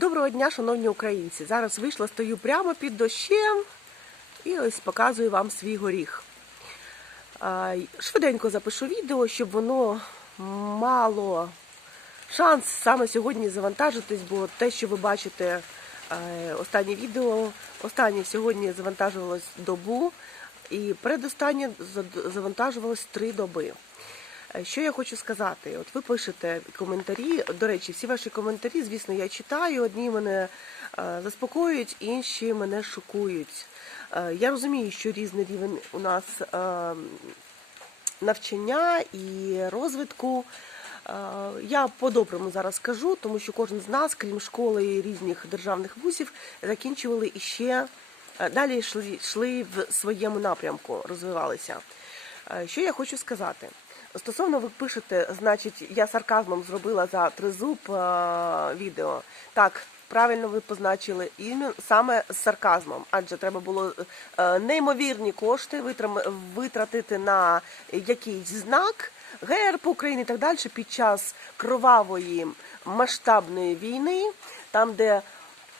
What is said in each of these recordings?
Доброго дня, шановні українці! Зараз вийшла, стою прямо під дощем і ось показую вам свій горіх. Швиденько запишу відео, щоб воно мало шанс саме сьогодні завантажитись, бо те, що ви бачите, е, останнє відео, останнє сьогодні завантажувалось добу, і передостаннє завантажувалось три доби. Е, Що я хочу сказати? От ви пишете коментарі. До речі, всі ваші коментарі, звісно, я читаю. Одні мене е, заспокоюють, інші мене шокують. Е, я розумію, що різний рівень у нас навчання і розвитку. Я по-доброму зараз скажу, тому що кожен з нас, крім школи і різних державних вузів, закінчували іще е, далі йшли, йшли в своєму напрямку, розвивалися. Що я хочу сказати? Стосовно ви пишете, значить, я сарказмом зробила за тризуб е, відео. Так, правильно ви позначили ім'я саме з сарказмом, адже треба було е, неймовірні кошти витратити на якийсь знак герб України і так далі під час кровавої масштабної війни, там, де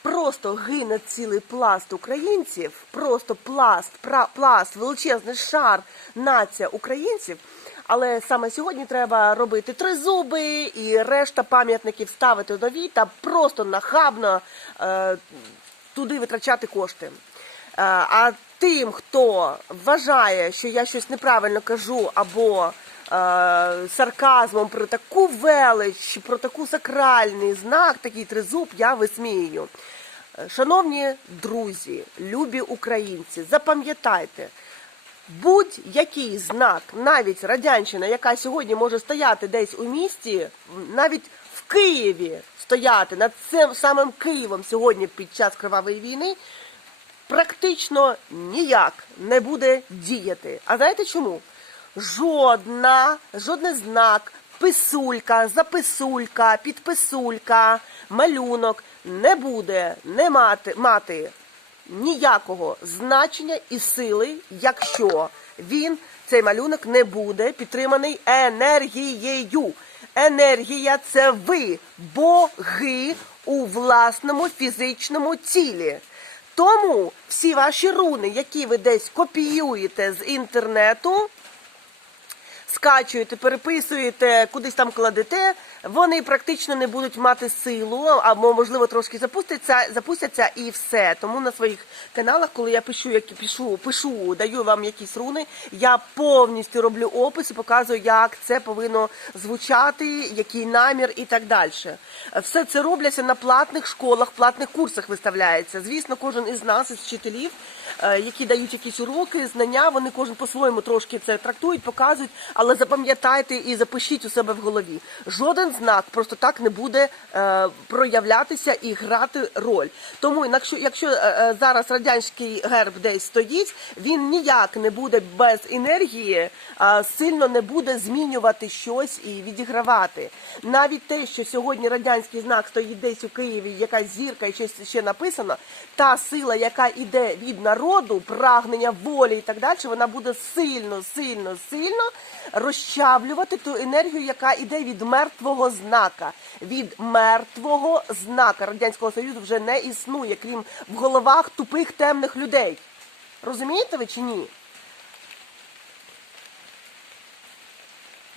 Просто гине цілий пласт українців, просто пласт, пра, пласт, величезний шар, нація українців. Але саме сьогодні треба робити три зуби і решта пам'ятників ставити нові та просто нахабно е, туди витрачати кошти. Е, а тим, хто вважає, що я щось неправильно кажу, або е, сарказмом про таку велич, про таку сакральний знак, такий тризуб, я висміюю. Е, Шановні друзі, любі українці, запам'ятайте, будь-який знак, навіть радянщина, яка сьогодні може стояти десь у місті, навіть в Києві стояти над цим самим Києвом сьогодні під час кривавої війни, практично ніяк не буде діяти. А знаєте чому? Жодна, жодний знак, писулька, записулька, підписулька, малюнок не буде не мати, мати ніякого значення і сили, якщо він, цей малюнок, не буде підтриманий енергією. Енергія це ви, боги у власному фізичному тілі. Тому всі ваші руни, які ви десь копіюєте з інтернету, скачуєте, переписуєте, кудись там кладете, вони практично не будуть мати силу, або можливо трошки запустяться, запустяться і все. Тому на своїх каналах, коли я пишу, які пишу, пишу, даю вам якісь руни, я повністю роблю опис і показую, як це повинно звучати, який намір і так далі. Все це робляться на платних школах, платних курсах виставляється. Звісно, кожен із нас, із вчителів, е, які дають якісь уроки, знання, вони кожен по-своєму трошки це трактують, показують, але запам'ятайте і запишіть у себе в голові. Жоден знак просто так не буде е, проявлятися і грати роль. Тому якщо, якщо е, е, зараз радянський герб десь стоїть, він ніяк не буде без енергії, сильно не буде змінювати щось і відігравати. Навіть те, що сьогодні радянський знак стоїть десь у Києві, якась зірка і щось ще написано, та сила, яка йде від народу, прагнення волі і так далі, вона буде сильно, сильно, сильно розчавлювати ту енергію, яка йде від мертвого знака. Від мертвого знака Радянського Союзу вже не існує, крім в головах тупих темних людей. Розумієте ви чи ні?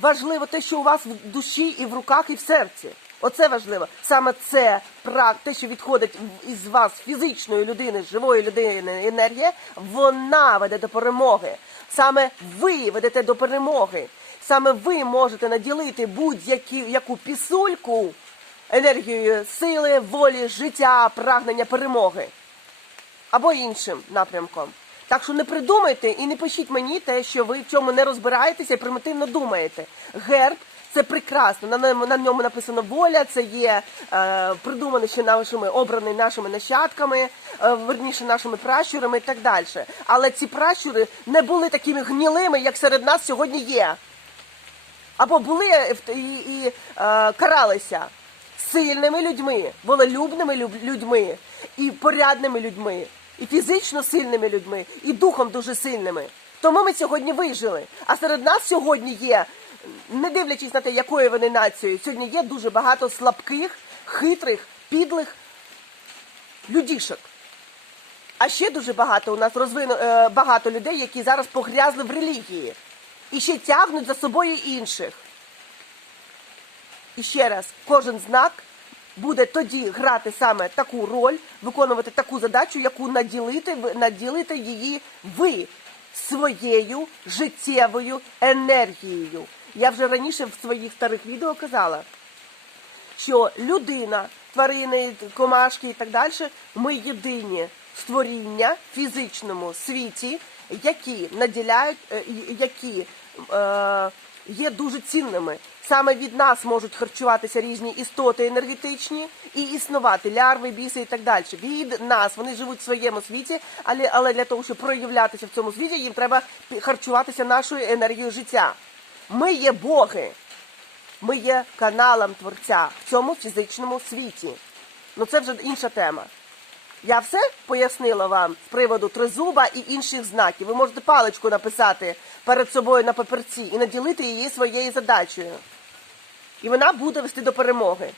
Важливо те, що у вас в душі і в руках, і в серці. Оце важливо. Саме це те, що відходить із вас фізичної людини, живої людини енергія, вона веде до перемоги. Саме ви ведете до перемоги. Саме ви можете наділити будь-яку яку пісульку енергією сили, волі, життя, прагнення перемоги або іншим напрямком. Так що не придумайте і не пишіть мені те, що ви в чому не розбираєтеся і примітивно думаєте. Герб це прекрасно. На ньому, на ньому написано воля, це є е, придумане ще нашими обраний нашими нащадками, е, верніше нашими пращурами і так далі. Але ці пращури не були такими гнілими, як серед нас сьогодні є. Або були е, і, і е, каралися сильними людьми, волелюбними людьми, і порядними людьми, і фізично сильними людьми, і духом дуже сильними. Тому ми сьогодні вижили. А серед нас сьогодні є, не дивлячись на те, якою вони нацією, сьогодні є дуже багато слабких, хитрих, підлих людішок. А ще дуже багато у нас розвину е, багато людей, які зараз погрязли в релігії і ще тягнуть за собою інших. І ще раз, кожен знак буде тоді грати саме таку роль, виконувати таку задачу, яку наділити, наділите її ви своєю життєвою енергією. Я вже раніше в своїх старих відео казала, що людина, тварини, комашки і так далі, ми єдині створіння в фізичному світі, які наділяють, е, які є дуже цінними. Саме від нас можуть харчуватися різні істоти енергетичні і існувати лярви, біси і так далі. Від нас вони живуть в своєму світі, але, але для того, щоб проявлятися в цьому світі, їм треба харчуватися нашою енергією життя. Ми є боги. Ми є каналом творця в цьому фізичному світі. Ну це вже інша тема. Я все пояснила вам з приводу тризуба і інших знаків. Ви можете паличку написати перед собою на паперці і наділити її своєю задачею. І вона буде вести до перемоги.